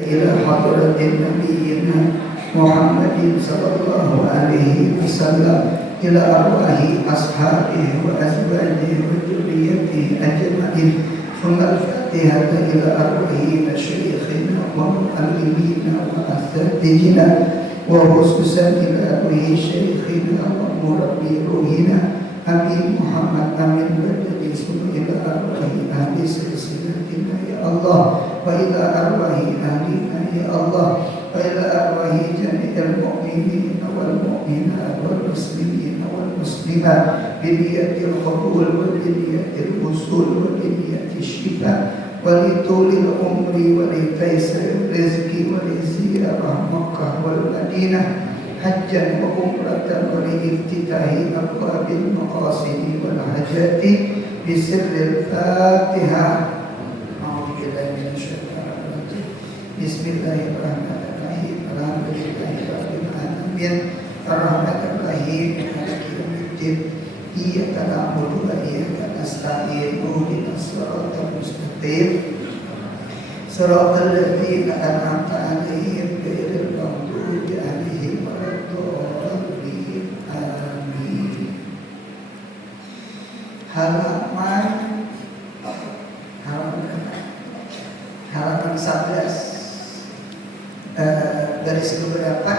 إلى حضرة نبينا محمد صلى الله عليه وسلم إلى أرواح أصحابه وأزواجه وذريته أجمعين ثم الفاتحة إلى أرواح مشايخنا ومعلمينا وأساتذتنا وخصوصا إلى أرواح شيخنا ومربي روحنا أبي محمد أمين بدري ثم إلى أرواح أهل سلسلتنا يا الله وإلى أرواح أهلنا يا الله وإلى أرواح جميع المؤمنين والمؤمنات والمسلمين والمسلمات بنية القبول وبنية الوصول وبنية الشفاء ولطول العمر ولتيسير الرزق ولزيارة مكة والمدينة حجا وعمرة ولافتتاح أبواب المقاصد والحاجات بسر الفاتحة. بسم الله الرحمن الرحيم الحمد لله رب العالمين الرحمن الرحيم مالك يوم الدين إياك نعبد وإياك نستعين اهدنا الصراط المستقيم صراط الذين أنعمت عليهم غير المغضوب عليهم ولا الضالين آمين. Halaman 11 garis keberapa?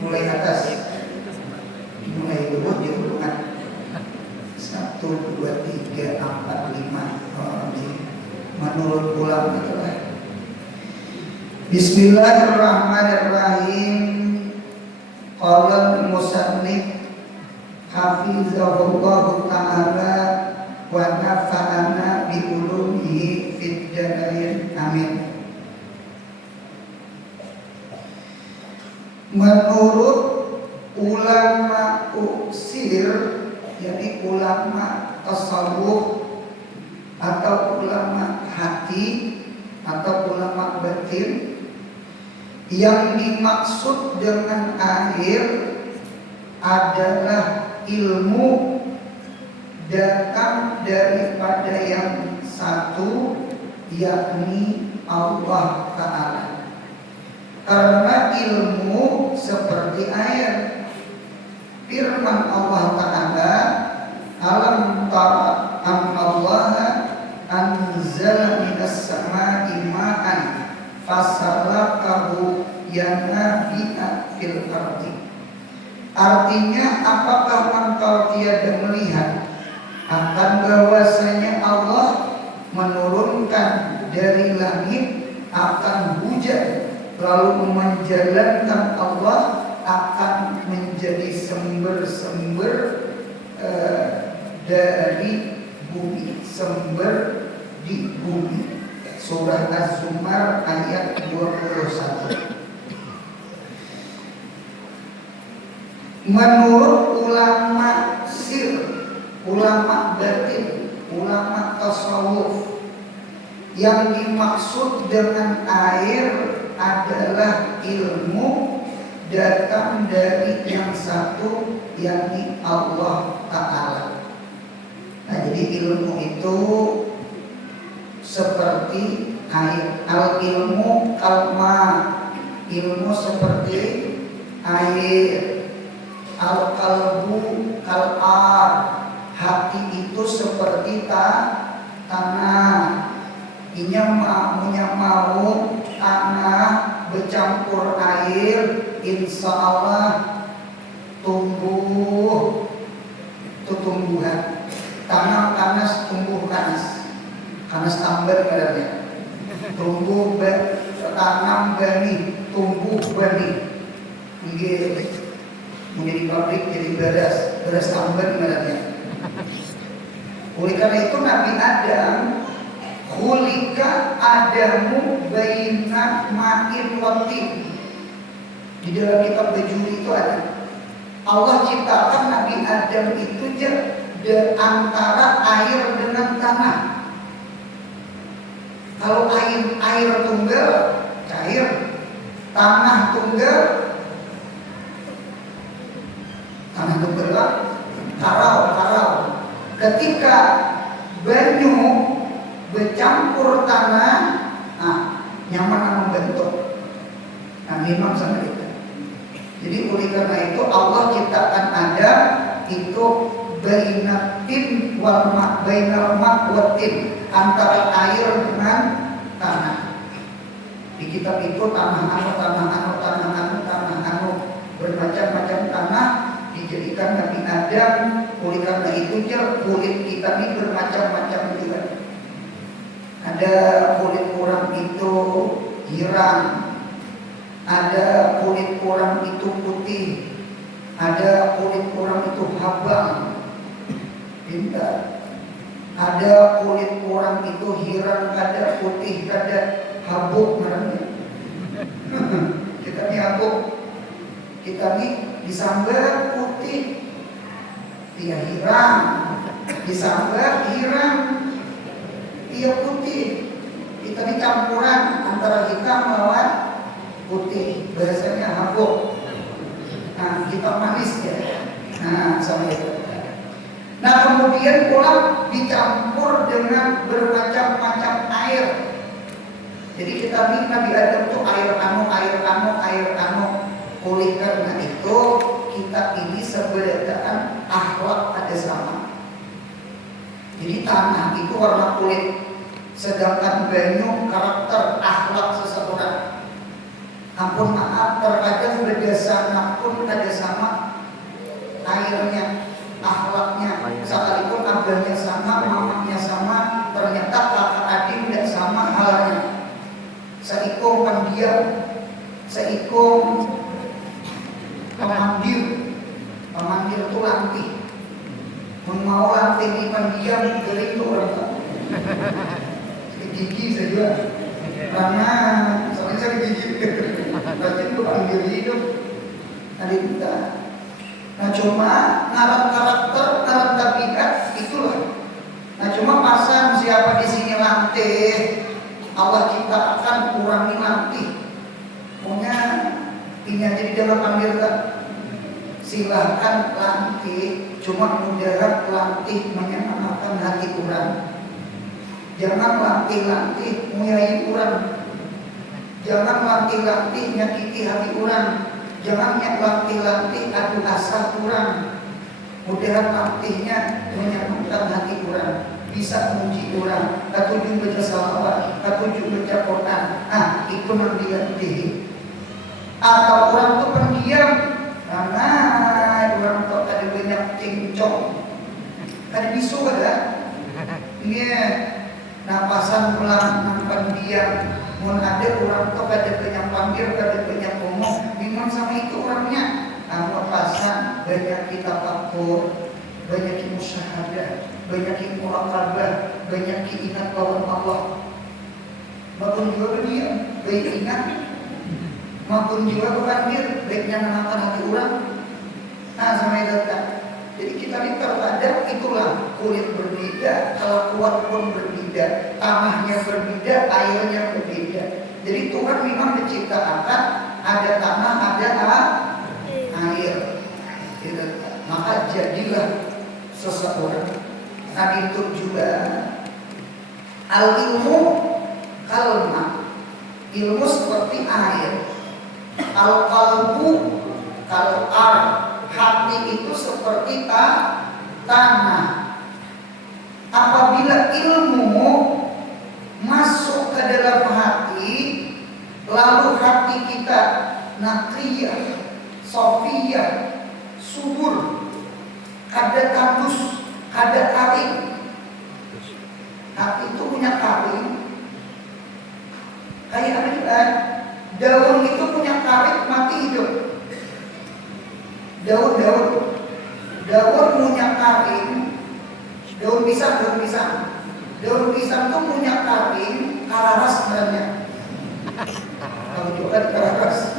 Mulai atas, mulai dulu di urutan 1, 2, 3, 4, 5 menurut ulang itulah. Bismillahirrahmanirrahim. Qala musannif hafizahullahu ta'ala wa nafa'ana bi ulumihi fid darain amin. Menurut ulama uksir, yakni ulama tasawuf atau ulama hati atau ulama batin, yang dimaksud dengan air adalah ilmu datang daripada yang satu, yakni Allah Ta'ala. Karena ilmu seperti air. Firman Allah Ta'ala, alam tara annallaha anzala minas sama'i ma'an fasalakahu yanabi'a fil ardi. Artinya, apakah engkau tiada melihat akan bahwasanya Allah menurunkan dari langit akan hujan, lalu menjalankan Allah akan menjadi sumber-sumber dari bumi, sumber di bumi. Surah Az-Zumar ayat 21. Menurut ulama sir, ulama batin, ulama tasawuf, yang dimaksud dengan air adalah ilmu datang dari yang satu, yakni Allah Ta'ala. Nah, jadi ilmu itu seperti air. Al-ilmu kalma, ilmu seperti air. Al-qalbu kal'ar, hati itu seperti tanah. Punya mau tanah bercampur air, insya Allah tumbuh. Itu tumbuhan. Tanah panas, tumbuh panas. Panas tambar kadangnya. Tumbuh tanam benih, tumbuh benih. Gitu. Menjadi pabrik, jadi beras tambar kadangnya. Oleh karena itu Nabi Adam, khulika Adamu baina ma'in wa tin. Di dalam kitab Bajuri itu ada. Allah ciptakan Nabi Adam itu antara air dengan tanah. Kalau air tunggal, cair. Tanah tunggal, karau. Ketika banyu bercampur tanah imam sama kita. Jadi oleh karena itu Allah ciptakan ada itu bainatin wal ma, bainal ma watin, antara air dengan tanah. Di kitab itu tanah anu bermacam-macam tanah dijadikan Nabi Adam. Oleh karena itu kulit kita ini bermacam-macam juga. Ada kulit orang itu hirang, ada kulit orang itu putih, ada kulit orang itu habang, pintar. Ada kulit orang itu hirang, ada putih, ada habuk namanya. Kita ini habuk, kita ini disambar putih, dia hirang, disambar hirang, dia putih. Kita ini campuran antara hitam lawan putih, biasanya habuk. Nah, kita manis ya. Nah, sama itu. Nah, kemudian pula dicampur dengan bermacam-macam air. Jadi kita ini Nabi Adam itu air anu. Oleh karena itu kita ini sebenarnya akhlak ada sama. Jadi tanah itu warna kulit, sedangkan banyu karakter akhlak seseorang. Ampun maaf, terkadang berdasarkan pun ada sama airnya, akhlaknya. Sekalipun abahnya sama, mamanya sama, ternyata kakak adik tidak sama halnya. Seikum pendiam, seikum pemandir itu lantih. Mau lantih di pendiam, kering itu orang tak. Gigi saja. Karena soalnya saya gigi. Berarti itu panggil hidup. Tadi kita. Nah cuma ngarat karakter, ngarat tabiat itulah. Nah cuma pasang siapa di sini lantih, Allah ciptakan kurangi lantih. Punya pinnya jadi dalam panggil tak. Silahkan lantih, cuma mudahan lantih menyenangkan hati orang. Jangan lantih-lantih muyai orang. Jangan lantih-lantih nyakiti hati orang. Jangan lantih-lantih adu asa orang. Mudahan lantihnya menyenangkan hati orang, bisa memuji orang, katuju baca salawat, katuju baca Quran. Ah, itu yang dilantih. Atau orang itu pendiam, karena orang itu ada banyak cincong, ada bisu ada. Iya. Napasan pulang pendiam. Mun ada orang tuh kada banyak panggil, kada banyak ngomong, bingung sama itu orangnya. Napasan banyak kita faktur, banyak musyahadah, banyak muraqabah, banyak ingat lawan Allah. Maupun juga berdiam, baik ingat, maupun juga berpanggil, baiknya menangkan hati orang. Nah, sama itu kan. Jadi kita ini terkadang itulah kulit berbeda, kelakuan pun berbeda, tanahnya berbeda, airnya berbeda. Jadi Tuhan memang menciptakan ada tanah, ada air. Gitu. Maka jadilah seseorang. Nah itu juga al-ilmu kalma, ilmu seperti air, al-qalbu kal-ar, hati itu seperti tanah. Apabila ilmu masuk ke dalam hati, lalu hati kita naqiyah, sofiyah, subur, kada tandus, kada karing. Hati itu punya karing. Kayak apa juga? Daun itu punya karing, mati hidup. Daun punya karing. Daun pisang. Daun pisang itu punya karing, kararas sebenarnya. Kalau juga kararas.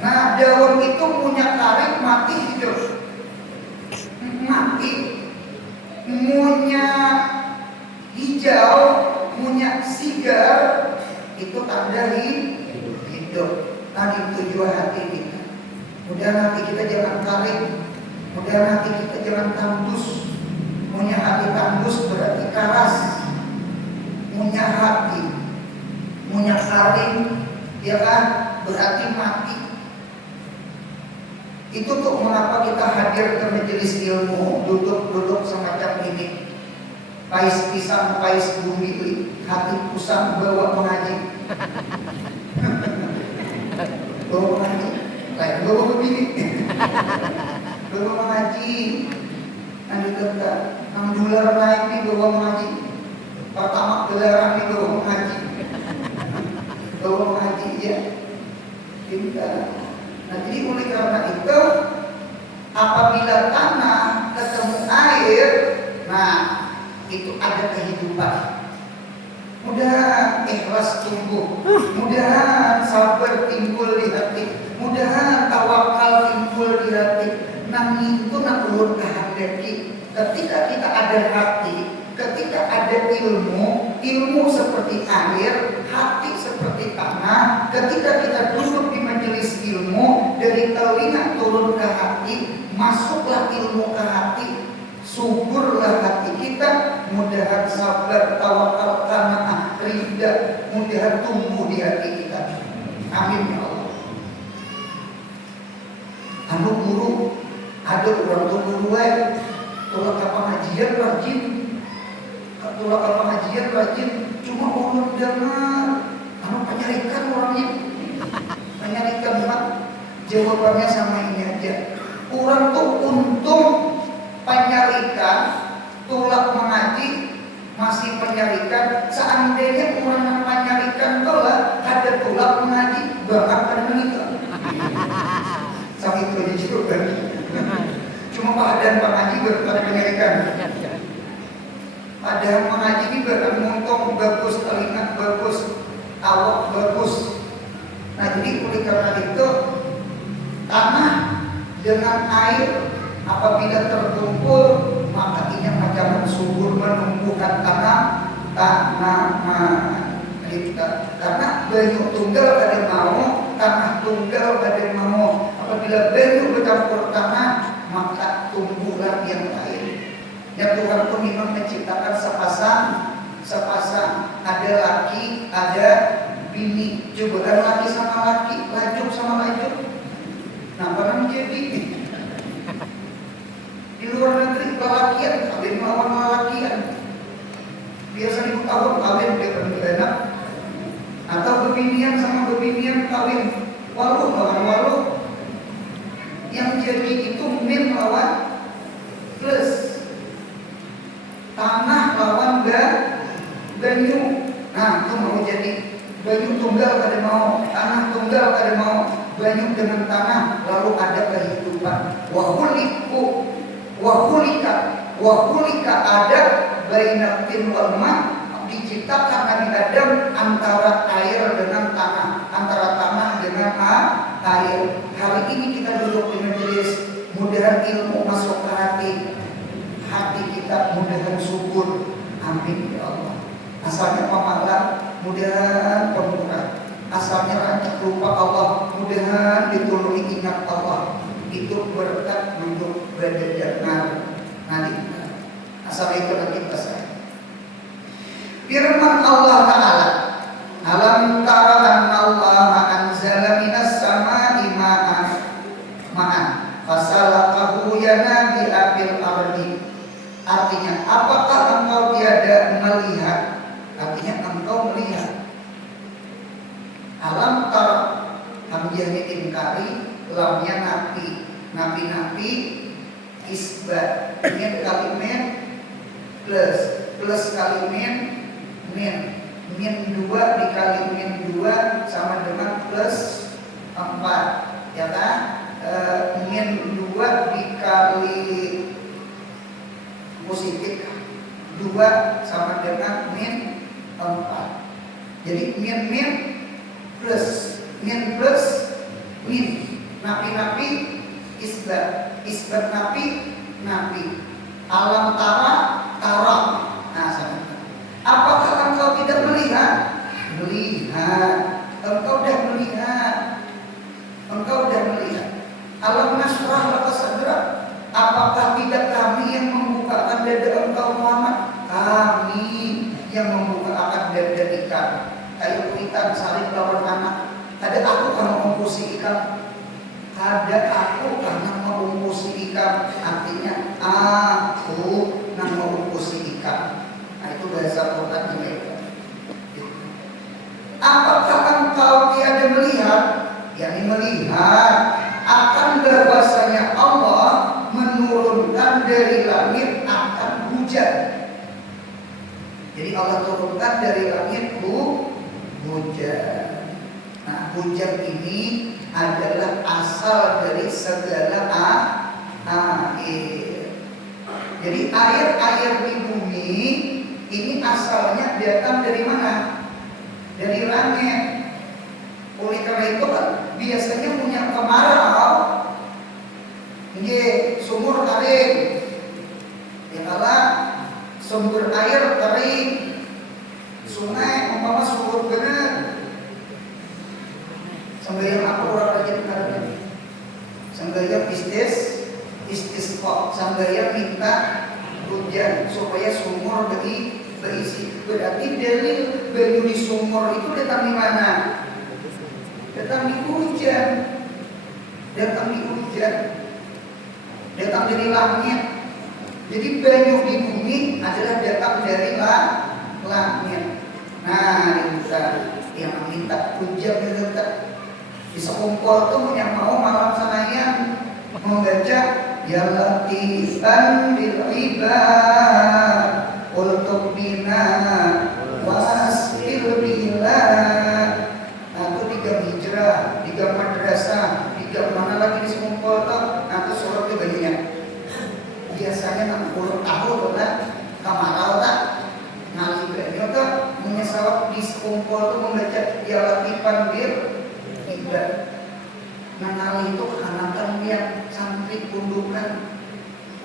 Nah, daun itu punya karing, mati hidup. Mati. Punya hijau, punya sigar, itu tanda hidup. Tadi tujuan hati kita. Mudah hati kita jangan karing, mudah hati kita jangan tandus. Punya hati tandus berarti keras. Punya hati, punya karing, ya kan? berarti mati. Itu tuh mengapa kita hadir ke majelis ilmu, duduk semacam ini. Pais pisang, pais bumi, hati pusang bawa mengaji. Bawa mengaji, lain bawa begini. Bawa mengaji. Nanti kita $6 naik nih bawa mengaji. Pertama gelaran nih bawa mengaji. Bawa mengaji ya. Kita. Nah jadi oleh karena itu, apabila tanah ketemu air, nah itu ada kehidupan. Mudah-mudahan ikhlas tumbuh, mudah-mudahan sabar timbul di hati, mudah-mudahan tawakal timbul di hati. Nang itu nak ulun kehendaki. Ketika kita ada hati, ketika ada ilmu seperti air, hati seperti tanah. Ketika kita duduk di majelis ilmu, dari telinga turun ke hati, masuklah ilmu ke hati, suburlah hati kita. Mudah-mudahan sabar, tawakal, qanaah, ridha, mudah-mudahan tumbuh di hati kita. Amin ya Allah. Anu guru, ada orang tua guru tolak ke pengajian rajin, tolak ke pengajian rajin, cuma orang dengar, anu penyarikan orangnya, penyarikan mak. Jawabannya sama ini aja. Orang tuh untung penyarikan, tolak mengaji, masih penyarikan. Seandainya orang yang penyarikan tolak, ada tolak mengaji, bakal menikah. Sampai itu juga kan. Cuma keadaan pengaji berpada penyarikan. Ada mengaji ini bermontong bagus, telinga bagus, awak bagus. Nah jadi oleh karena itu, tanah dengan air apabila terkumpul, maka ini macam subur menumbuhkan tanaman. Karena banyu tunggal ada mau, tanah tunggal ada mau. Apabila banyu bercampur tanah, maka tumbuhlah yang lain. Ya Tuhan pun memang menciptakan sepasang, ada laki, ada bini. Coba laki sama laki, lajur sama lajur. Nah, apa jadi bini? Di luar negeri lelakian kawin melawan lelakian. Biasa ibu kawin dia berbeda. Atau bebinian sama bebinian kawin, waluh lawan waluh. Yang jadi itu min lawan plus, tanah lawan banyu. Nah itu mau jadi banyu tunggal kada mau, tanah tunggal kada mau, banyu dengan tanah lalu ada kehidupan. Wahulika ada bainatin wal ma, diciptakan Nabi Adam antara air dengan tanah, antara tanah dengan air. Hari ini kita duduk di majelis, mudah-mudahan ilmu masuk ke hati kita, mudah-mudahan subur. Amin ya Allah. Asalnya pemalas, mudah-mudahan pemurah. Asalnya rancak lupa Allah, mudah-mudahan ditulungi ingat Allah. Itu berkat untuk belajar nanti. Asal itu kita sayang. Firman Allah Ta'ala, alam tara anna Allah anzala minas sama'i ma'an fasalakahu yanabi'a fil ardi. Artinya, apakah engkau tiada melihat? Artinya engkau melihat. Alam tara, hamzahnya inkari, lamnya napi isbat. Ini kalimat plus kalimat min 2 dikali min 2 sama dengan plus 4, ya kan? Min 2 dikali positif 2 sama dengan min 4. Jadi min plus min napi isbat napi alam tara. Nah sama. Apakah engkau tidak melihat? Melihat. Engkau dah melihat. Alam nasrah laka sadrak. Apakah tidak kami yang membukakan dada engkau Muhammad? Kami yang membukakan dada ikan. Kayak ikan salib lawan anak. Ada aku karena mengungkusi ikan. Ada aku karena mengungkusi ikan. Artinya aku yang mengungkusi ikan. Nah itu bahasa Quran juga. Apakah engkau tiada melihat? Yang melihat akan bahwasanya Allah menurunkan dari langit akan hujan. Jadi Allah turunkan dari langit hujan. Nah hujan ini adalah asal dari segala air. Jadi air di bumi ini asalnya datang dari mana? Dari langit. Oleh karena itu kan biasanya punya kemarau, ini sumur kering, ya kalah sumber air kering, sungai umpama surut bener, sambil aku orang rajin karena, sambil istisqa, sambil minta hujan supaya sumur berisi. Berarti dalil banyu di sumur itu datang di mana? Datang di hujan. Datang dari langit. Jadi banyu di bumi adalah datang dari langit. Nah, kita yang minta hujan kita bisa kumpul tuh yang mau malam sananya membaca ya latifan bil ibad untuk bina wasil bilad. Nah itu 3 hijrah, 3 madrasah, 3 mana lagi di sekumpul tuh. Nah itu surat itu baginya. Biasanya 60 tahun lah kamarau tak ngali banyak tuh menyesal di sekumpul tuh membaca ya latifan bil ibad. Nah ngali itu kehanakan yang santri kundukan.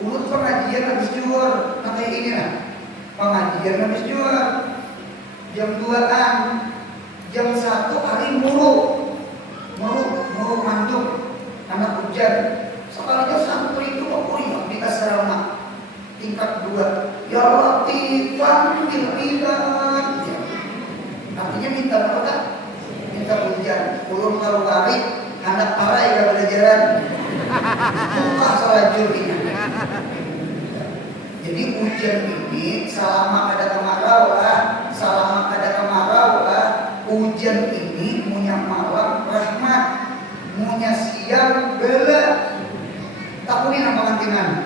Urut pengajian habis jual, nah kayak gini lah. Pengajian habis jual jam 2-an, jam 1 hari muruk mandung karena hujan. Sekalinya santri itu pokoknya di asrama tingkat 2 ya latifan bil ibad. Artinya minta apa tak? Minta hujan. Ulun kalau kali anak para yang belajaran buka salah jurinya. Jadi hujan ini selama ada kemarau lah, hujan ini punya malam rahmat, punya siang bela. Tak punya nama kantinan.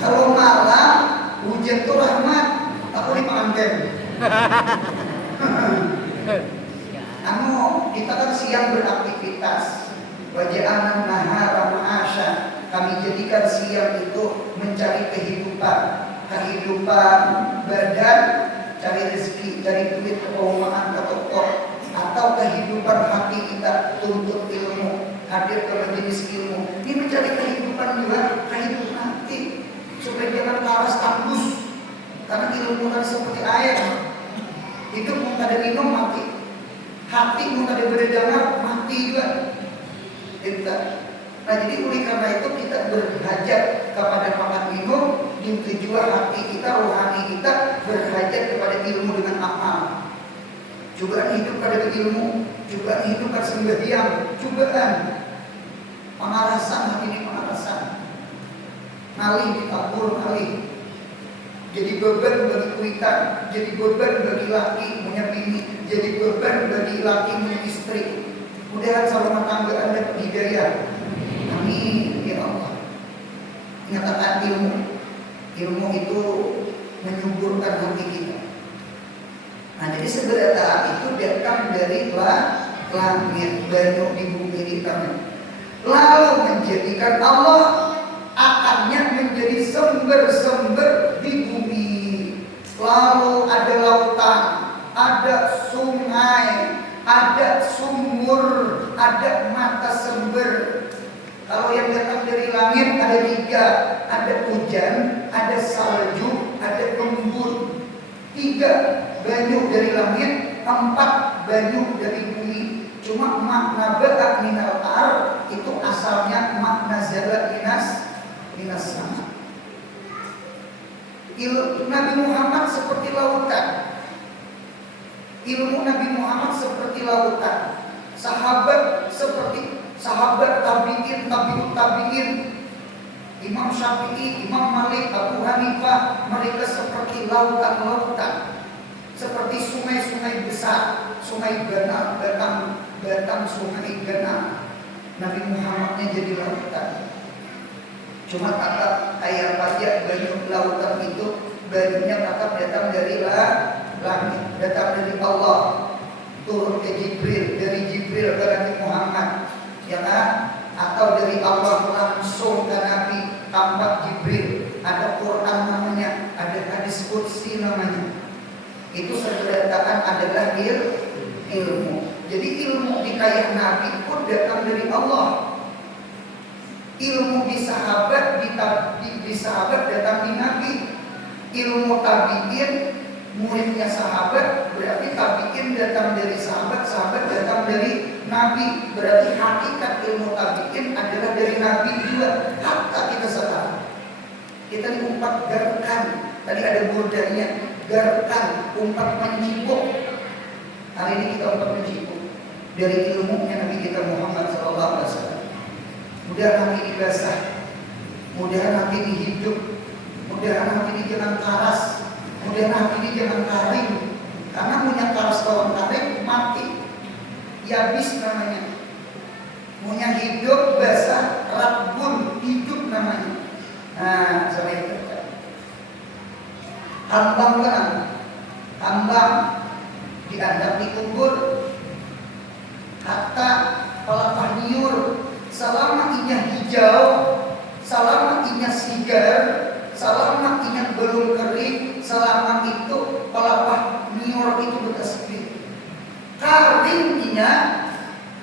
Kalau malam hujan itu rahmat, tak punya pengantin. Kita kan siang beraktivitas. Waja'alna nahara ma'asya. Kami jadikan siang itu mencari kehidupan badan, cari rezeki, cari duit, keuangan ke toko, atau kehidupan hati kita tuntut ilmu, hadir ke majelis ilmu. Ini mencari kehidupan juga, kehidupan hati supaya jangan laras tandus. Karena ilmu kan seperti air. Hidup mau ada minum mati, hati mau ada berdengar mati juga. Nah jadi oleh karena itu kita berhajat kepada makan minum, yang tujuan hati kita, rohani kita berhajat kepada ilmu dengan amal. Cobaan hidup pada ilmu, cobaan hidup pada sembahyang, cobaan pengarasan hati ini pengarasan, ngalih ditabur ngalih. Jadi beban bagi kuitan, jadi beban bagi laki punya bini, jadi beban bagi laki punya istri. Mudah-mudahan rumah tangga Anda hidayah. Amin ya Allah. Nyatakan ilmu itu menyuburkan hati kita. Nah jadi sebenarnya itu datang dari langit, banyu di bumi di tanah. Lalu menjadikan Allah akarnya menjadi sumber-sumber di bumi. Lalu ada lautan, ada sungai, ada sumur, ada mata sumber. Kalau yang datang dari langit ada 3, ada hujan, ada salju, ada embun. 3 banyu dari langit, 4 banyu dari bumi. Cuma makna ba'a minal ar itu asalnya makna zala minas sama. Nabi Muhammad seperti lautan. Ilmu Nabi Muhammad seperti lautan. Sahabat seperti sahabat tabi'in, tabi'ut tabi'in. Imam Syafi'i, Imam Malik, Abu Hanifah, mereka seperti lautan-lautan. Seperti sungai-sungai besar, sungai Gana, batang sungai Gana. Nabi Muhammadnya jadi lautan. Cuma kata kayak pajak banyak lautan itu, bajunya kakak datang dari langit, datang dari Allah, turun ke Jibril, dari Jibril ke Nabi Muhammad, ya kan? Atau dari Allah langsung ke Nabi tanpa Jibril. Ada Quran namanya, ada hadis qudsi namanya. Itu saya katakan adalah ilmu. Jadi ilmu di kayah Nabi pun datang dari Allah. Ilmu di sahabat di sahabat datang di Nabi. Ilmu tabi'in muridnya sahabat, berarti tabi'in datang dari sahabat, sahabat datang dari Nabi. Berarti hakikat ilmu tabi'in adalah dari Nabi juga. Hatta kita sekarang kita diumpat garkan. Tadi ada burdanya, garkan, umpat mencipuk. Hari ini kita umpat mencipuk dari ilmunya Nabi kita Muhammad SAW. Mudah-mudahan hati ini basah, mudah-mudahan hati ini hidup, mudah-mudahan hati ini jangan karas, mudah-mudahan hati ini jangan karing. Karena punya karas lawan karing mati, yabis namanya. Punya hidup basah, rabun, hidup namanya. Nah, sampai itu. Hambang kan, hambang diadap dikubur, hatta pelapah niur. Selama inya hijau, selama inya sigar, selama inya belum kering, selama itu pelapah niur itu bertasbih. Karing inya,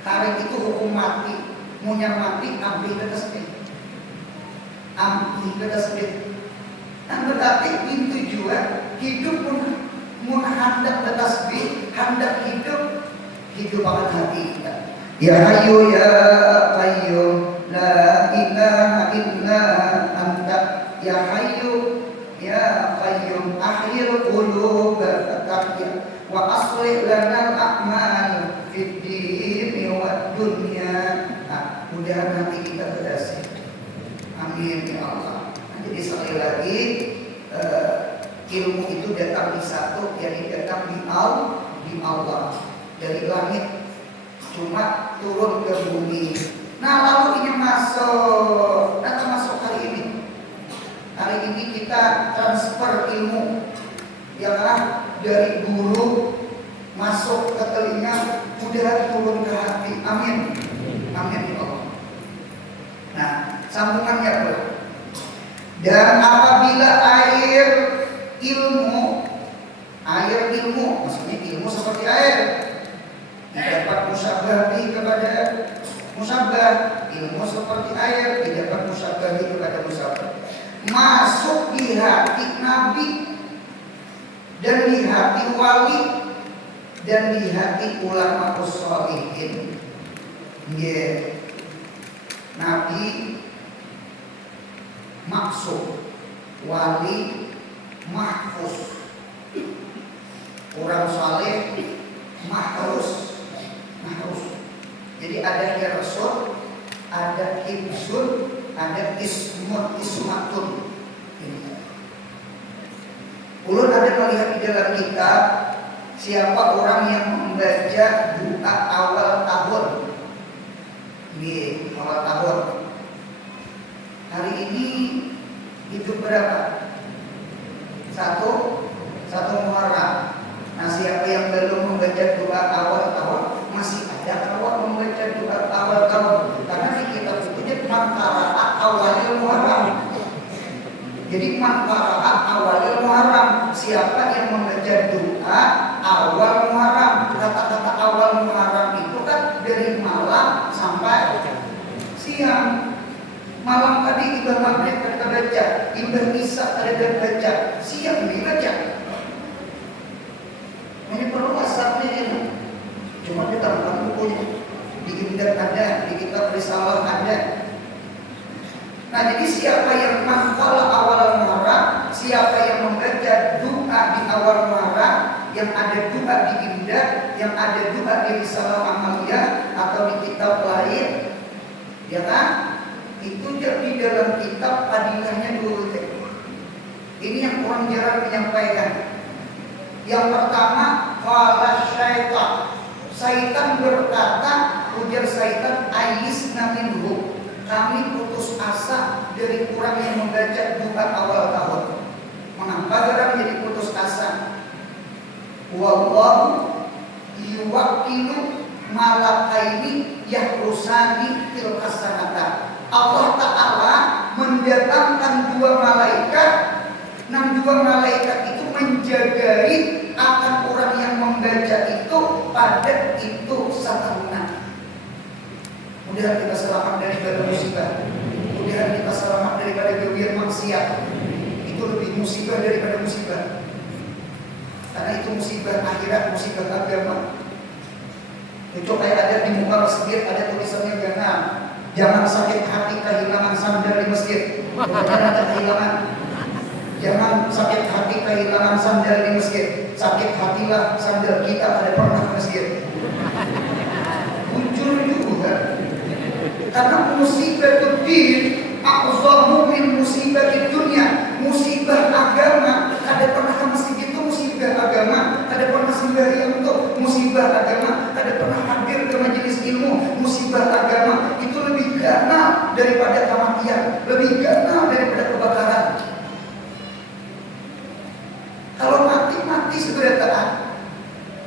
karing itu hukum mati. Munya mati, ambil bertasbih. Ambil bertasbih. Nah berarti pintu juga hidup pun hendak bertasbih, hendak hidup akan hati kita. Ya Hayyu ya Qayyum la ilaha illa anta. Ya Hayyu ya Qayyum ahyil qulub taqya wa aslih lana al-a'mal fid din wad dunya. Nah, mudah-mudahan hati kita berhasil. Amin ya Allah. Nah, jadi sekali lagi ilmu itu datang di satu, yakni datang di Allah dari langit. Cuma turun ke bumi. Nah lalu ini masuk, datang masuk hari ini. Hari ini kita transfer ilmu, ya kan, dari guru masuk ke telinga, udah turun ke hati. Amin, amin ya Allah. Nah sambungannya apa? Dan apabila air ilmu, maksudnya ilmu seperti air, didapat musyabahi kepada musyabah, ilmu seperti air didapat musyabahi kepada musyabah, masuk di hati Nabi dan di hati wali dan di hati ulama usholihin. Nabi maksud, wali mahfuz, orang saleh mahrus. Jadi ada hirsun, ada hibsun, ada ismatun. Ulun ada melihat di dalam kitab siapa orang yang membaca doa awal tahun. Awal tahun. Hari ini itu berapa? Satu Muharram. Nah siapa yang belum membaca doa awal tahun, masih ada awal membaca doa awal tahun. Karena di kitab itu mantaraat awalil Muharram. Jadi mantaraat awalil Muharram. Siapa yang membaca doa awal Muharram? Kata-kata awal Muharram itu kan dari malam sampai siang. Malam tadi ibadah maghrib kita baca, ibadah isya kita baca, siang dibaca. Ini perlu asapnya ini. Cuma kita bukan bukunya. Di kitab ada, di kitab risalah ada. Nah jadi siapa yang mengkala awal Muharram, siapa yang membaca doa di awal Muharram, yang ada doa di Imdah, yang ada doa di Risalah Amaliyah atau di kitab lain, ya kan? Itu di dalam kitab adilahnya dulu. Ini yang orang jarang menyampaikan. Yang pertama, qala syaitan berkata, ujar syaitan, ayisna minhu, kami putus asa dari orang yang membaca doa awal tahun. Mengapa orang jadi putus asa? Wallahu yuwakkilu malakaini yahrusani tilka sanata. Allah Ta'ala mendatangkan dua malaikat, dua malaikat itu menjagai akan orang yang membaca itu pada itu satahunan. Mudah kita selamat daripada musibah, mudah kita selamat daripada kebiasaan maksiat. Itu lebih musibah daripada musibah, karena itu musibah akhirat, musibah agama. Itu kayak ada di muka masjid ada tulisannya, jangan sakit hati kehilangan sandal di masjid. Jangan sakit hati kehilangan sandal di masjid. Sakit hatilah sandal kita pada pernah ke masjid. Muncul juga. Karena musibah itu din a'zamu min musibah di dunia. Musibah agama kada pernah ke masjid itu musibah agama. Kada pernah sembahyang itu musibah agama. Kada pernah hadir ke majelis ilmu musibah agama. Itu lebih ganal daripada kematian, lebih ganal daripada kebakaran. Kalau mati segera taat.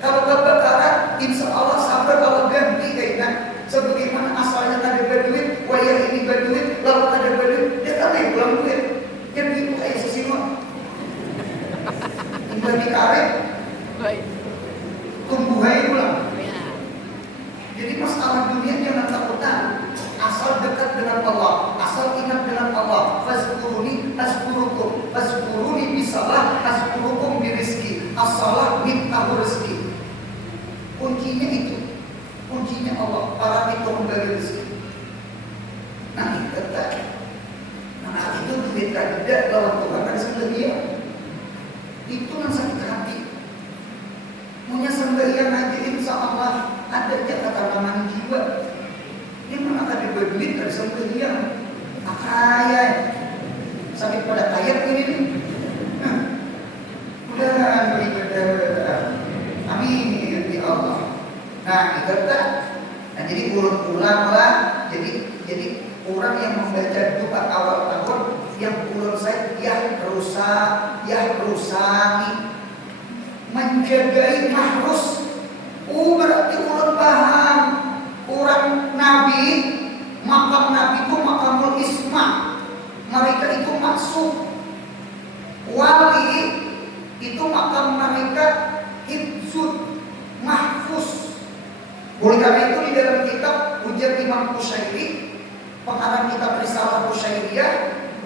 Kalau kebakaran, insya Allah sabar Allah ganti kayaknya. Sebagaimana asalnya kada berduit, wayah ini berduit, lalu kada berduit, dia tak naik pulang duit. Dia duit kayak sesimut. Tinggal di karet, tumbuh aja pulang. Jadi masalah dunia jangan takutan. Asal dekat dengan Allah, asal ingat dengan Allah. Fazkuruni azkurukum, fazkuruni bisalah azkurukum birizki. Asalah mintahu rezeki. Kuncinya itu, kuncinya Allah. Para itu membagi rezeki. Nah kata, nah itu duit kada lawan Tuhan kada sembahyang. Itu yang sakit hati. Punya sembahyang aja insya Allah ada ketatanan jiwa. Ini mana kada berduit kada sembahyang. Kaya sakit pada kaya ini nih. Mudah-mudahan beribadah. Amin ya Allah. Nah, kata, nah jadi ulang lah. Jadi orang yang membaca doa awal tahun yang ulun saya ya rusani menjagai mahrus. Berarti ulun paham orang Nabi, makam Nabi itu makamul isma. Mereka itu maksud wali itu makam mereka hibzud mahfuz. Oleh karena itu di dalam kitab ujar Imam Qushairi, pengarang kitab Risalah Qushairiyah,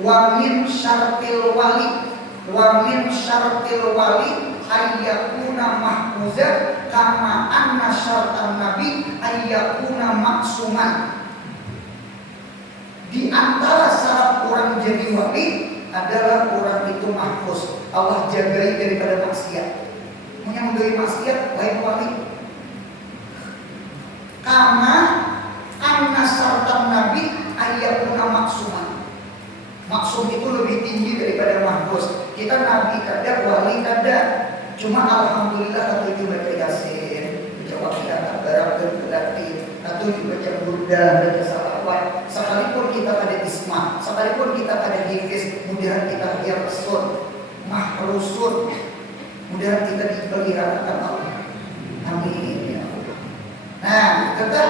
wa min syartil wali ayyakuna mahfuzan kama anna syartan nabi ayyakuna maksuman. Di antara syarat orang jadi wali adalah orang itu mahfuz, Allah jagai daripada maksiat. Yang menjadi maksiat lain wali. Karena anna syartan nabi ayyakuna maksuman. Maksum itu lebih tinggi daripada mahfuz. Kita nabi kada, wali kada. Cuma alhamdulillah atau juga baca Yasin, baca Waqiah, Barab dan Berarti, atau juga baca Burda, baca salawat. Sekalipun kita kada isma, sekalipun kita kada hifz, mudahan kita hirsun, mahrusun, mudahan kita dipeliharakan Allah. Amin ya Allah. Nah, kata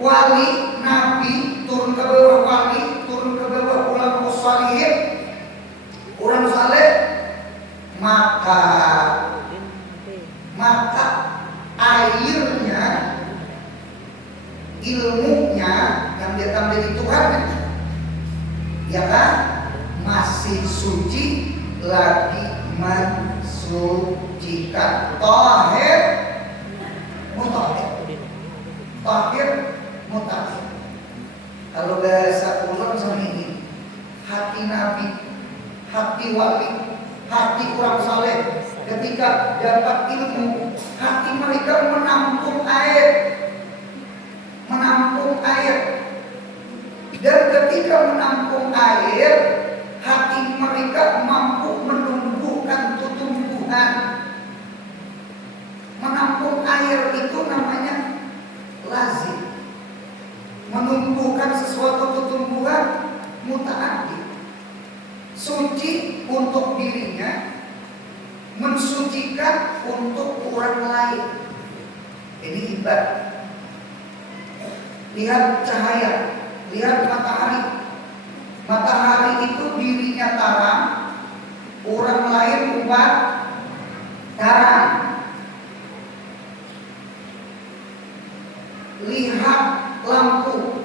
wali, nabi, turun ke bawah wali, turun ke bawah ulama salihin, orang saleh, maka airnya, ilmunya yang datang dari Tuhan, ya kan, masih suci, lagi mensucikan, tahir, mutahhir, tahir, mutahhir. Kalau bahasa ulun sama ini, hati nabi, hati wali, hati orang saleh, ketika dapat ilmu, hati mereka menampung air. Menampung air. Dan ketika menampung air, hati mereka mampu menumbuhkan tumbuhan. Menampung air itu namanya lazim. Menumbuhkan sesuatu tumbuhan mutaaddi. Suci untuk dirinya, mensucikan untuk orang lain. Ini ibadah. Lihat cahaya, lihat matahari. Matahari itu dirinya terang, orang lain umat terang. Lihat lampu,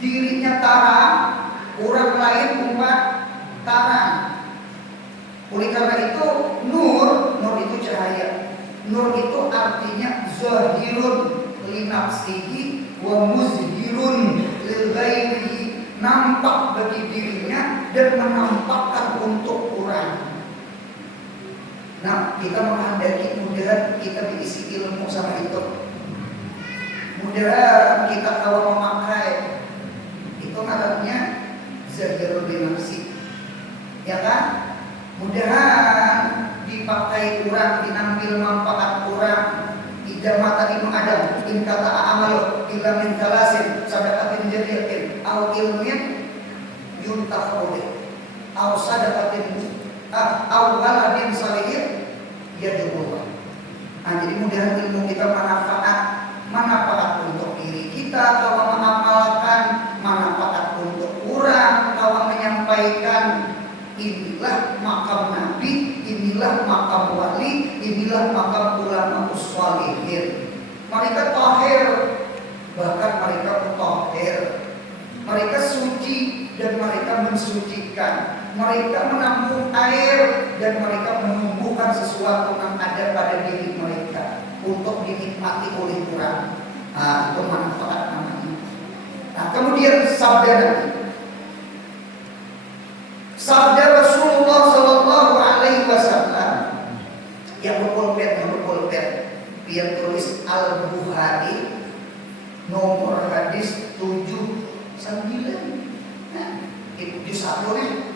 dirinya terang, orang lain umat terang. Oleh karena itu nur itu cahaya. Nur itu artinya zahirun li nafsihi wa muzhirun lil ghairihi, nampak bagi dirinya dan menampakkan untuk orang. Nah, kita menghendaki mudah kita diisi ilmu sama itu. Mudah kita kalau memakai itu ngarannya zahirun li nafsi. Ya kan? Mudahan dipakai orang, diambil manfaat orang. Ida mata Ibnu Adam, in kata amal, illa min kalasin, sadaqatin jadiyatin, aw ilmin yuntafa'u, aw sadaqatin, aw waladin salihin yadullah. Nah, jadi mudahan ilmu kita manfaat untuk diri kita, kalau mengamalkan, manfaat untuk orang, kalau menyampaikan. Inilah makam Nabi, inilah makam wali, inilah makam ulama usholihin. Mereka tahir, bahkan mereka mutahhir. Mereka suci dan mereka mensucikan. Mereka menampung air dan mereka menumbuhkan sesuatu yang ada pada diri mereka untuk dinikmati oleh orang. Nah, itu manfaat namanya. Nah, kemudian sabda Nabi. Sabda Rasulullah Sallallahu Alaihi Wasallam yang berpulpen, yang tulis Al Bukhari, nomor hadis 79. Nah, itu juz 1 nih.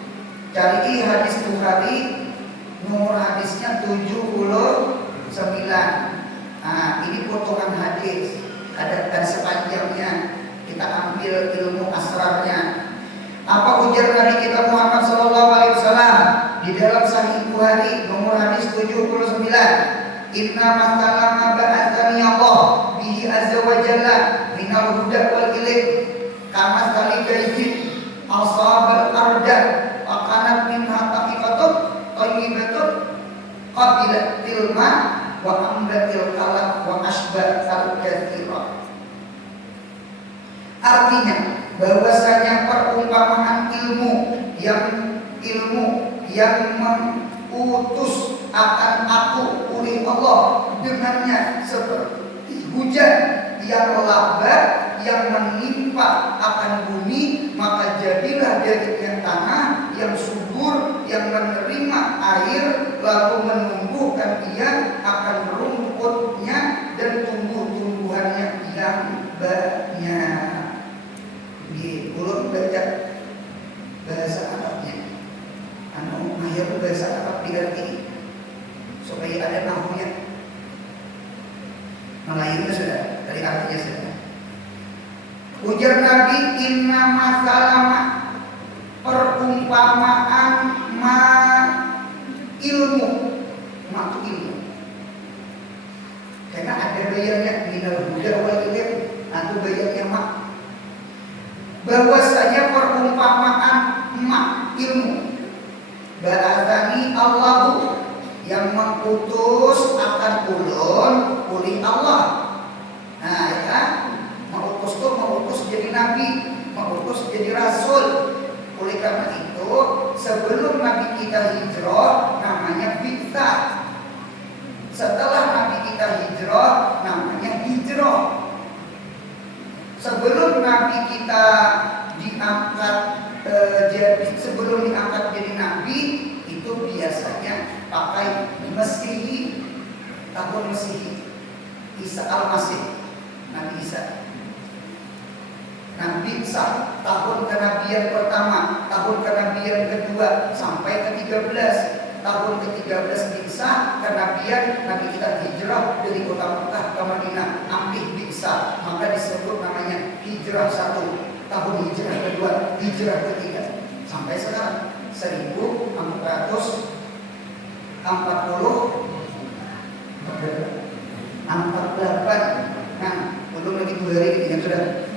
Cari hadis Bukhari, nomor hadisnya 79. Nah, ini potongan hadis, ada dan sepanjangnya kita ambil ilmu asrarnya. Apa ujar Nabi kita Muhammad sallallahu alaihi wasallam di dalam Sahih Bukhari nomor hadis 79? Inna masalama ba'atsani Allah bihi azza wa jalla minal huda wal ilm kama salikaihin asabal arda wa kanat minha taqifatun thayyibatun qabilat tilma wa ambatil kalam wa asbat al-katsira. Artinya bahwasanya perumpamaan ilmu yang mengutus akan aku oleh Allah dengannya seperti hujan yang lebat yang menimpa akan bumi, maka jadilah darinya tanah yang subur yang menerima air lalu menumbuhkan ia akan rumputnya dan tumbuh-tumbuhannya yang banyak. Ulun baca bahasa Arabnya, mahir bahasa Arab diganti supaya ada nahunya. Melayunya sudah, dari artinya sudah. Ujar Nabi, inna masalama, perumpamaan ma ilmu, matu ilmu. Karena ada bayarnya minal huda wal ilm, atau bayarnya mak. Bahwasanya perumpamaan mak ilmu, ba'atsani Allahu, yang mengutus akan ulun oleh Allah. Nah, ya kan? Mengutus itu mengutus jadi nabi, mengutus jadi rasul. Oleh karena itu, sebelum Nabi kita hijrah namanya bi'tsah. Setelah Nabi kita hijrah namanya hijrah. Sebelum Nabi kita diangkat sebelum diangkat jadi Nabi itu biasanya pakai sampai Mesihi, tahun Mesihi, Isa al-Masih, Nabi Isa. Nabi Isa, tahun kenabian pertama, tahun kenabian kedua, sampai ke-13. Tahun ke-13 Isa, kenabian Nabi kita hijrah dari kota Mekah ke Madinah, Amih Isa, maka disebut namanya hijrah 1. Tahun hijrah kedua, hijrah ketiga, sampai sekarang 1448. Nah, belum lagi 2 hari ini sudah.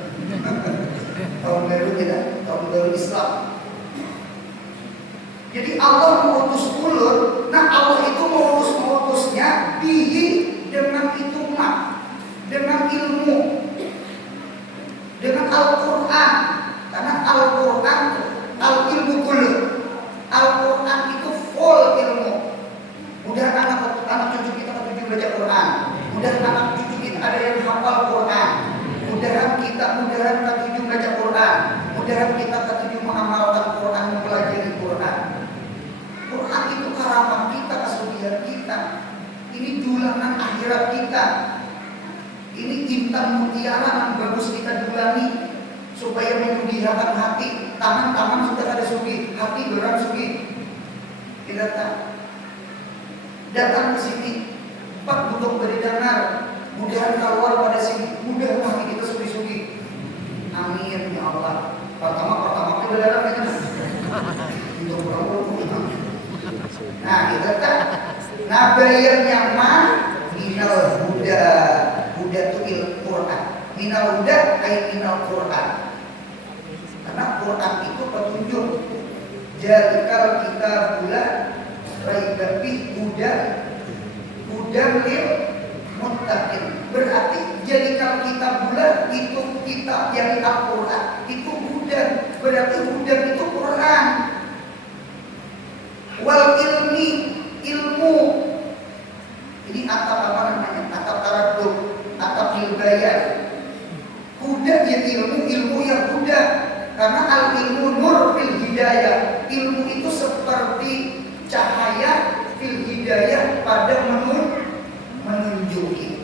Tahun baru tidak, tahun baru Islam. Jadi Allah mengutus ulul. Nah, Allah itu mengutusnya dengan hikmah, dengan ilmu, dengan Al-Quran. Karena Al-Quran al-ilmu kullu. Al-Quran itu full ilmu. Mudah anak cucu kita ketujuh baca Quran. Mudah anak cucu kita ada yang hafal Quran. Mudahan kita ketujuh baca Quran. Mudahan kita ketujuh mengamalkan Quran, mempelajari Quran. Quran itu karamah kita, kesulian kita. Ini dulanan akhirat kita. Ini intan mutiara yang bagus kita dulani supaya memudiakan hati. Tangan sudah ada sugi, hati berang sugi. Kita datang ke sini, Pak duduk berdengar, mudahan keluar pada sini, mudahan hati kita sugi-sugi. Amin ya Allah. Pertama kita berdarah aja. Untuk nah kita nah bayarnya minal huda. Huda itu Quran. Minal huda ay minal Quran. Karena Quran itu petunjuk. Jalikal kita bulan raibabi huda lil muttaqin. Berarti jadikan kita bulan itu kitab yang Al-Quran itu hudan. Berarti hudan itu Quran. Wal ilmi, ilmu. Ini atap apa namanya? Atap taradduq, atap hilbayan. Huda ya ilmu ya huda. Karena al-ilmu nur fil hidayah. Ilmu itu seperti cahaya fil hidayah pada menunjuki.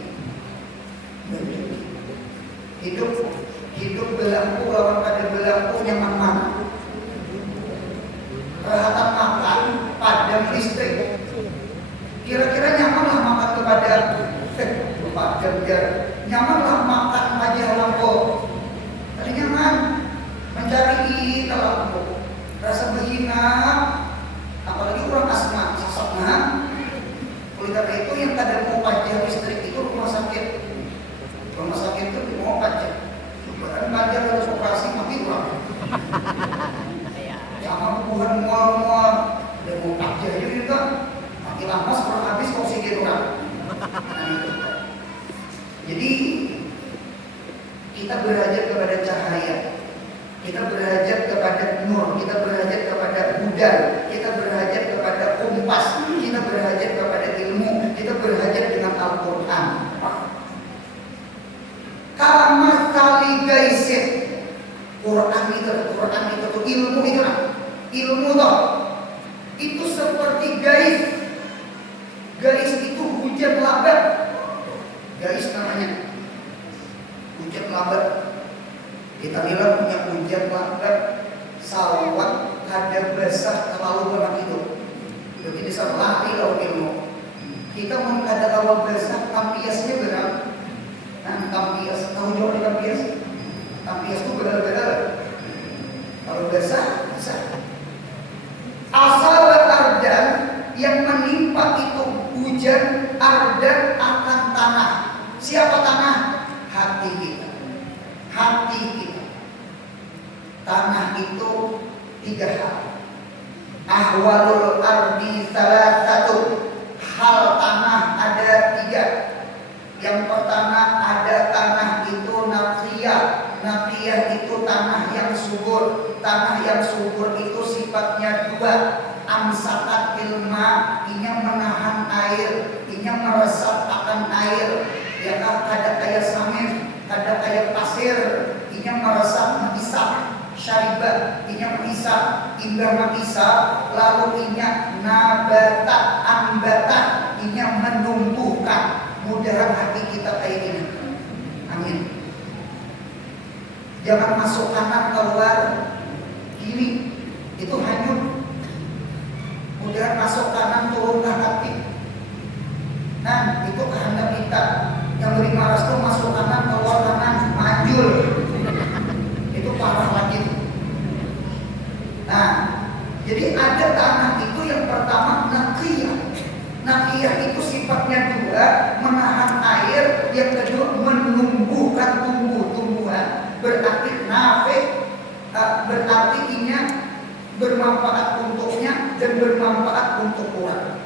Hidup belangku lawan pada belangku nyaman mana? Perhatian makan padam listrik. Kira-kira nyamanlah makan kepada padam jar. Nyamanlah makan aja lampu. Tadi nyaman mencari lampu. Rasa berhina, apalagi orang asma, sasakna. Oleh karena itu yang kadang mau pajak listrik itu rumah sakit. Rumah sakit itu mau pajak. Bukan pajak harus operasi mati uang. Jangan bukan mual-mual. Udah mau pajak itu kan. Mati lampas kurang habis oksigen orang. Jadi kita berhajat kepada cahaya. Kita berhajat kepada nur, kita berhajat kepada hudan, kita berhajat kepada kompas, kita berhajat kepada ilmu, kita berhajat dengan Al-Quran. Kama tali gaisin, Quran itu ilmu itu lah, ilmu toh, itu seperti gais. Gais itu hujan labat, gais namanya, hujan labat. Kita bilang punya hujan labat, sawat, kadang basah, terlalu banyak itu. Jadi lari lawan ilmu. Kita mau kadang awal basah, tampiasnya berat. Nah, tampias, tahu jawab tampias? Tampias itu berat-berat. Kalau basah, basah. Asal ardan yang menimpa itu hujan ardan akan tanah. Siapa tanah? Hati kita. Hati kita. Tanah itu 3 hal. Ahwalul ardi salasatun. Hal tanah ada 3. Yang pertama ada tanah itu naqiyah. Naqiyah itu tanah yang subur. Tanah yang subur itu sifatnya 2. Amsakat ilma, inya menahan air, inya meresap akan air. Ya ada kayak samin, ada kayak pasir, inya meresap mengisap. Syaribat, inya mengisap, indah mengisap, lalu inya nabatat hambatan, ini menumbuhkan. Mudahan hati kita kayak gini. Amin. Jangan masuk kanan keluar kiri, itu hanyut. Mudahan masuk kanan turun ke hati. Nah, itu kehendak kita. Yang beri maras itu masuk kanan keluar kanan manjul. Itu parah lagi. Nah, jadi ada tanah itu yang pertama nakiyah. Nakiyah itu sifatnya dua, menahan air. Yang kedua menumbuhkan tumbuh-tumbuhan. Berarti nafi, berarti inya bermanfaat untuknya dan bermanfaat untuk orang.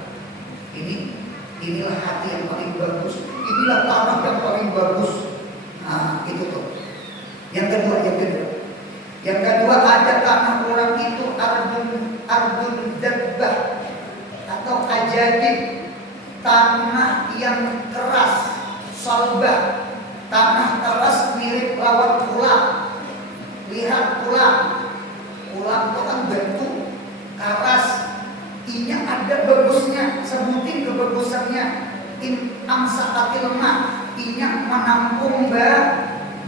Inilah hati yang paling bagus. Inilah tanah yang paling bagus. Nah, itu tuh. Yang kedua ada tanah orang itu ardun dabbah atau ajadib, tanah yang keras, salbah, tanah keras mirip lawan tulang. Lihat tulang itu kan bentuk keras, inya ada bagusnya, sebutin kebagusannya. Amsakatil lemah, inya menampung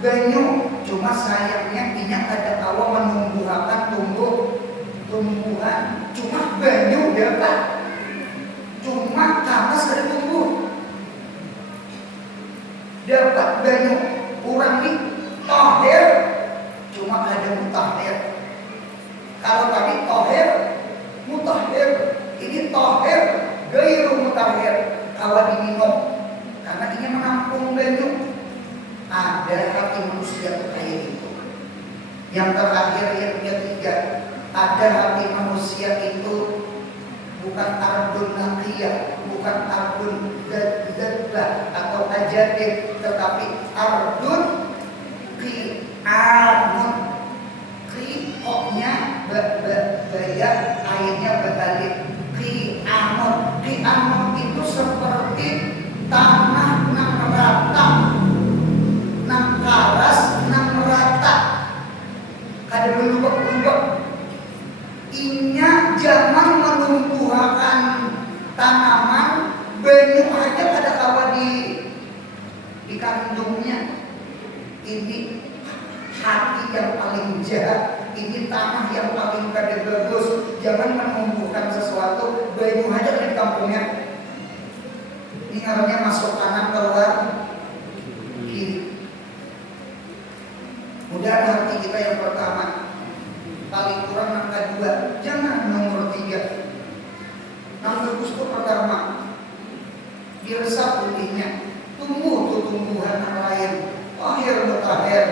banyu. Cuma sayangnya inya ada kawa menumbuhkan tumbuhan. Cuma banyu dapat, cuma kapas ada tumbuh. Dapat banyu, kurang nih tohir, cuma ada mutahir. Kalau tadi tohir, mutahir, ini tohir, gairu mutahir. Kalau diminum, karena ini menampung banyu. Ada hati manusia kayak itu. Yang terakhir yang ketiga, ada hati manusia itu bukan ardun nakiyah, bukan ardun dabbah atau ajadib, tetapi ardun qi'amun. Qi-nya baya, airnya berbalik. Qi'amun itu seperti tanah nang rata, nang karas, nang rata, kada berlubang-lubang. Inya jangan menumbuhkan tanaman, banyu aja kada kawa di kandungnya. Ini hati yang paling jahat, ini tanah yang paling kada bagus. Jangan menumbuhkan sesuatu, banyu aja di kampungnya. Ini namanya masuk kanan keluar kiri. Mudah hati kita yang pertama, paling kurang angka 2, jangan nomor 3. Nomor itu pertama, diresap putihnya, tumbuh tuh tumbuhan yang lain, tahir mutahir.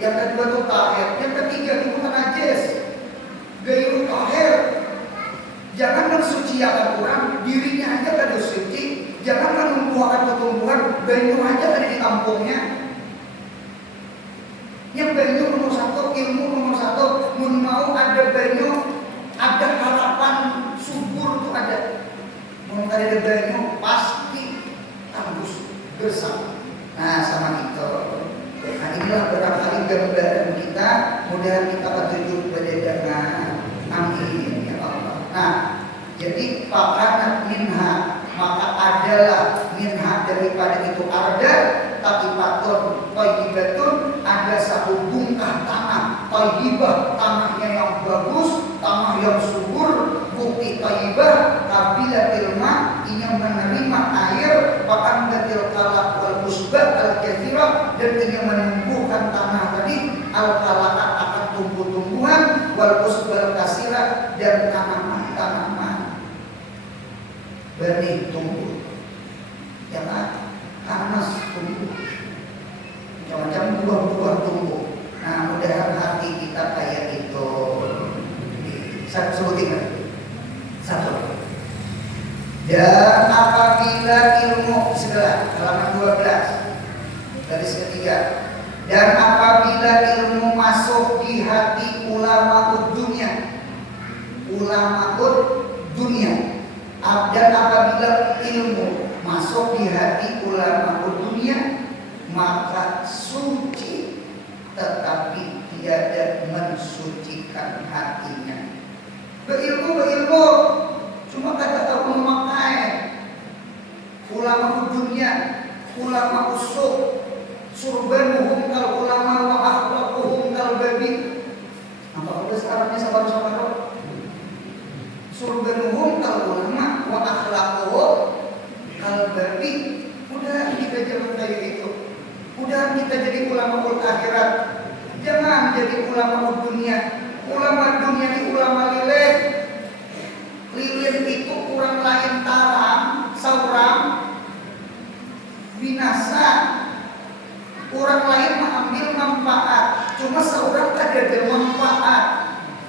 Yang kedua tuh tahir, yang ketiga itu bukan najis, gairu tahir. Jangan mensuciakan orang, dirinya aja kada suci. Jangan menumbuhkan tumbuhan, banyu aja ada di kampungnya. Yang banyu nomor 1, ilmu nomor 1. Mun mau ada banyu, ada harapan subur tuh ada. Mun ada banyu pasti tembus bersama. Nah sama itu. Nah inilah barangkali gambaran kita. Mudah kita petunjuk pada dengan amin ya Allah. Nah jadi pakanat minha, maka adalah minha daripada itu arda taqifatun thayyibatun, ada satu bungkah tanah thayyibah, tanahnya yang bagus, tanah yang subur, bukti thayyibah kabilatil ma, ini menerima air, bahkan batil kalak wal musbat al kathirah, dan ini menumbuhkan tanah tadi al kalak akan tumbuh-tumbuhan, wal musbat kasirah, dan tanaman-tanaman benih tumbuh, ya kan? Panas tumbuh, macam-macam buah-buah tumbuh. Nah, mudahan hati kita kayak itu. Saya sebutin kan? 1. Dan apabila ilmu segala, halaman 12, garis ketiga. Dan apabila ilmu masuk di hati ulama dunia, dan apabila ilmu masuk di hati ulama dunia, maka suci, tetapi tiada mensucikan hatinya. Berilmu, cuma kata tahu memakai. ulama dunia, ulama usul, surbanuhum kal ulama wa akhlaquhum kal babi. Apa udah sekarangnya sahabat-sahabat? Surbanuhum kal ulama wa akhlaquhum kal babi. Udah kita jangan kayak itu. Udah kita jadi ulama akhirat. Jangan jadi ulama dunia. Ulama dunia ini ulama lilin. Lilin itu kurang lain taram, sauram, binasa. Orang lain mengambil manfaat, cuma seorang tidak ada manfaat.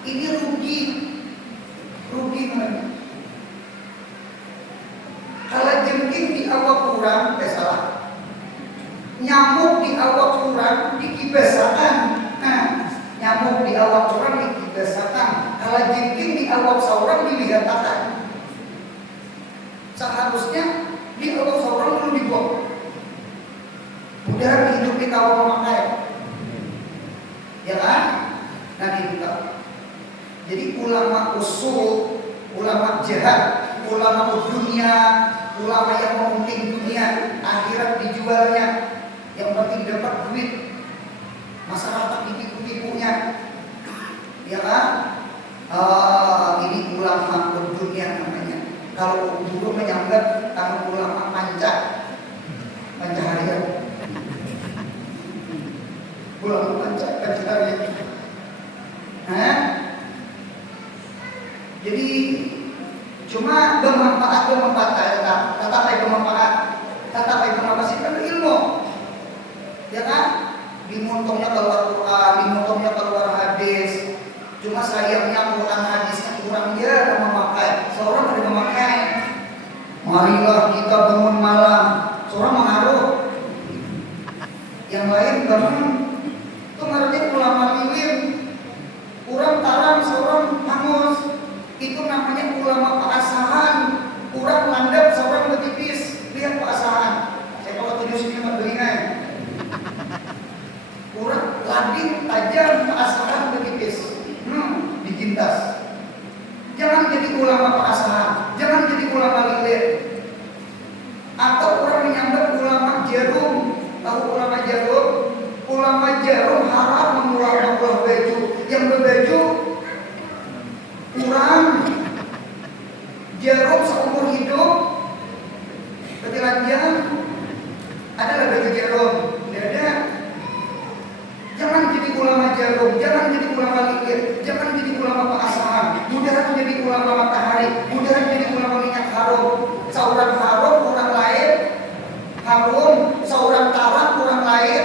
Ini rugi mana? Kalau jengking di awak kurang, salah. Nyamuk di awak kurang dikibasakan. Nah, nyamuk di awak kurang dikibasakan. Kalau jengking di awak seorang dilihatakan. Seharusnya di awak seorang belum dibuang. Udah hidup di kaum memakai, ya kan? Nanti kita. Jadi ulama usul, ulama jihad, ulama dunia, ulama yang mementing dunia, akhirat dijualnya, yang penting dapat duit, masyarakat ditipu-tipunya, ya kan? Ini ulama dunia namanya. Kalau dulu menyambat kamu ulama pancaharian. Ulama pancaharian. Jadi cuma bermanfaat sih kan ilmu, ya kan? Dimontongnya keluar Quran, dimontongnya keluar hadis. Cuma sayangnya Quran hadisnya kurang dia memakai. Seorang ada memakai. Marilah kita bangun malam. Seorang mengaruh. Yang lain bangun. Itu ngaruhnya ulama lilin. Kurang taram, seorang hangus. Itu namanya ulama keasahan. Kurang landap, seorang bertipis. Lihat keasahan. Saya kalau tujuh sini mah belingai. Kurang lading, tajam, keasahan bertipis. Dikintas. Jangan jadi ulama keasahan. Jangan jadi ulama lilin. Atau orang menyambat ulama jarum. Tahu ulama jarum? Ulama jarum haram mengulang baju. Yang berbaju kurang. Jarum seumur hidup. Ketilanjang. Adalah baju jarum. Tidak ada. Jangan jadi ulama jarum. Jangan jadi ulama lilin. Jangan jadi ulama keasahan. Mudahan jadi ulama matahari. Mudahan jadi ulama minyak harum. Seorang harum orang lain harum, seorang tarak orang lain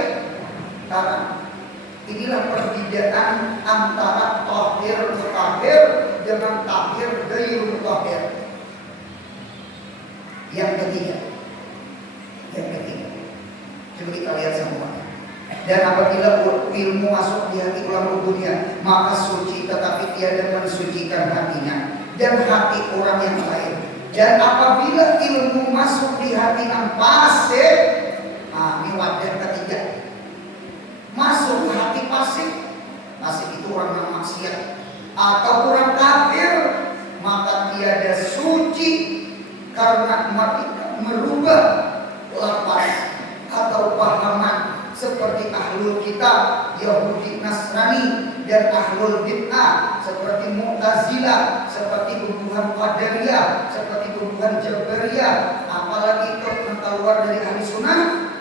tarak. Inilah perbedaan antara tahir mutahhir dengan tahir ghairu mutahhir. Yang ketiga, coba kita lihat semua. Dan apabila ilmu masuk di hati ulama dunia, maka suci tetapi tiada mensucikan hatinya dan hati orang yang lain. Dan apabila ilmu masuk di hati yang fasik, ini wadah ketiga. Masuk ke hati fasik itu orang yang maksiat atau orang kafir, maka tiada suci karena merubah lapas atau pahaman seperti ahlul kitab, Yahudi, Nasrani, dan ahlul bid'ah seperti Mu'tazilah, seperti tuduhan Qadariyah, seperti tuduhan Jabariyah, apalagi itu yang keluar dari ahli sunnah,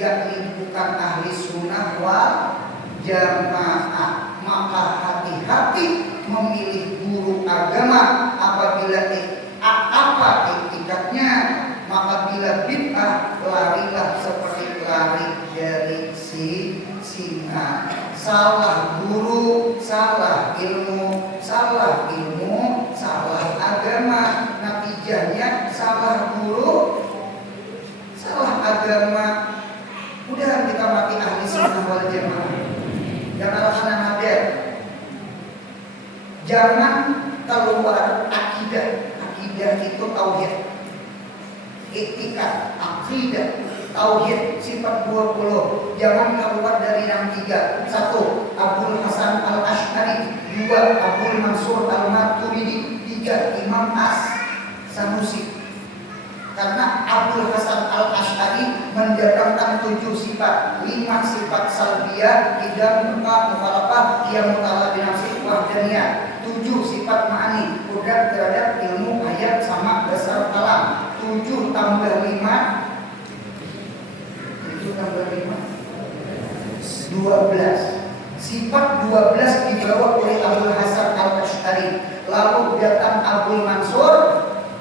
yakni bukan ahli sunnah wal jamaah. Maka hati-hati memilih guru agama apabila apa etikatnya. Maka bila bid'ah, larilah seperti lari dari singa. Salah guru, salah ilmu, salah agama. Natijahnya salah guru, salah agama. Udah kita mati ahli sunnah wal jamaah. Jangan alasan ada. Jangan keluar akidah. Akidah itu tauhid. Etika, akidah, tauhid, sifat 20. Jangan keluar dari yang 3. 1. Abul Hasan al-Ash'ari. 2. Abul Mansur al-Maturidi. 3. Imam As Sanusi. Karena Abdul Hasan Al-Asy'ari mendatangkan 7 sifat, 5 sifat salbiyah, idam, mukhalafah, qiyam muta'alla binafsi, wahdaniyah. 7 sifat ma'ani, kudrat terhadap ilmu, ayat, sama, dasar kalam. 7 tambah 5, 7 tambah 5, 12. Sifat 12 dibawa oleh Abdul Hasan Al-Asy'ari. Lalu datang Abdul Mansur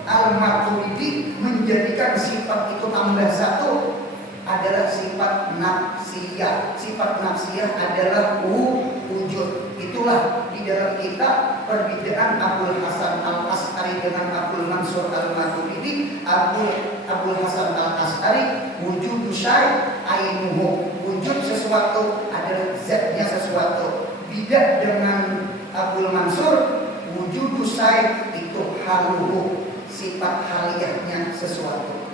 Al-Maturidi menjadikan sifat itu tambah 1 adalah sifat nafsiyah. Sifat nafsiyah adalah wujud. Itulah di dalam kitab perbedaan Abdul Hasan Al-Asy'ari dengan Abdul Mansur Al-Maturidi. Abdul Hasan Al-Asy'ari wujud syai' ainuhu. Wujud sesuatu adalah zatnya sesuatu. Beda dengan Abdul Mansur, wujud syai' itu haluhu, sifat haliyahnya sesuatu.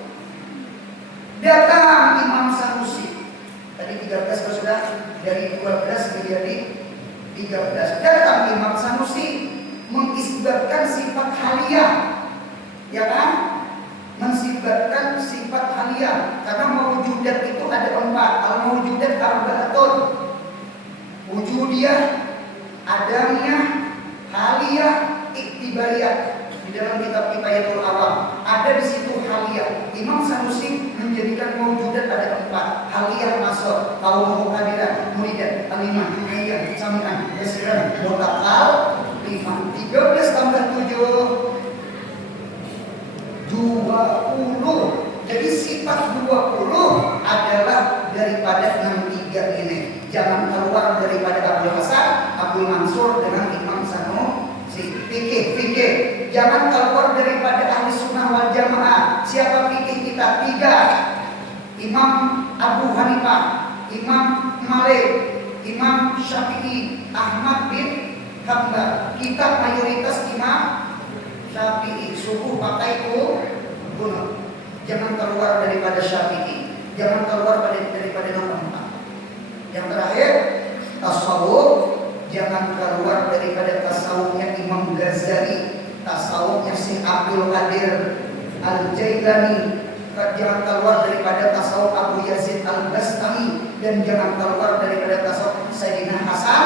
Datang Imam Sanusi. Tadi 13 sudah, dari 12 menjadi 13. Datang Imam Sanusi mengisbatkan sifat haliyah. Ya kan? Mensifat sifat haliyah. Karena mawujudat itu ada 4. Al-mawujudat arba'atun. Wujudiyah, adamiyah, haliyah, iktibariyah. Di dalam kitab Kifayatul Awam ada di situ haliyah. Imam Sanusi menjadikan mawujudat ada 4. Haliyah nasor, kaum hadiran, muridan, alimah, hayyan, sami'an, yasiran, mutakal, 5. 13 tambah 7, 20. Jadi sifat 20 adalah daripada 63 ini. Jangan keluar daripada Abdul Hasan, Abdul Mansur dengan Imam Sanusi. Fikih. Jangan keluar daripada ahli sunnah wal jamaah. Siapa fikih kita? 3. Imam Abu Hanifah, Imam Malik, Imam Syafi'i, Ahmad bin Hanbal. Kita mayoritas Imam Syafi'i. Subuh pakai kuno. Jangan keluar daripada Syafi'i. Jangan keluar daripada nomor 4. Yang terakhir, tasawuf. Jangan keluar daripada tasawufnya Imam Ghazali, tasawufnya Syekh Abdul Qadir Al-Jailani. Jangan keluar daripada tasawuf Abu Yazid Al-Bastami, dan jangan keluar daripada tasawuf Sayyidina Hasan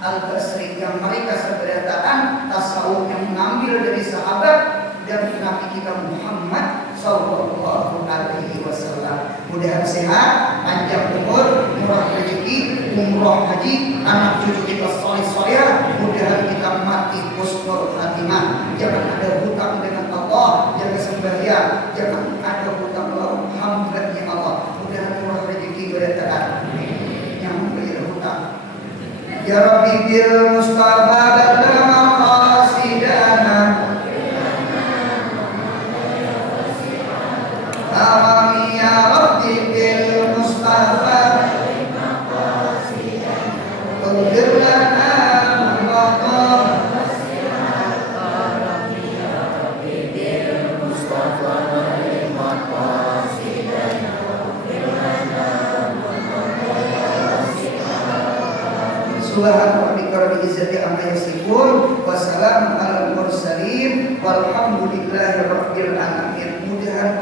Al-Basri. Yang mereka seberatan tasawuf yang mengambil dari sahabat dan Nabi kita Muhammad Sallallahu Alaihi Wasallam. Mudah-mudahan sehat, panjang umur, murah rezeki, umroh haji, anak cucu kita soleh-soleh. Mudah-mudahan kita mati husnul khatimah. Jangan ada hutang dengan Allah, jaga sembahyang. Jangan ada hutang dengan hamba-Nya Allah. Mudah-mudahan murah rezeki beratakan yang membayar hutang. Ya Rabbi bil Mustafa balagh maqasidana. Amin ya Rabbi bil Mustafa Qdir lana Allah. Subhana rabbika rabbil izzati amma yasifun wa salamun alal mursalin walhamdulillahi rabbil alamin. Mudah-mudahan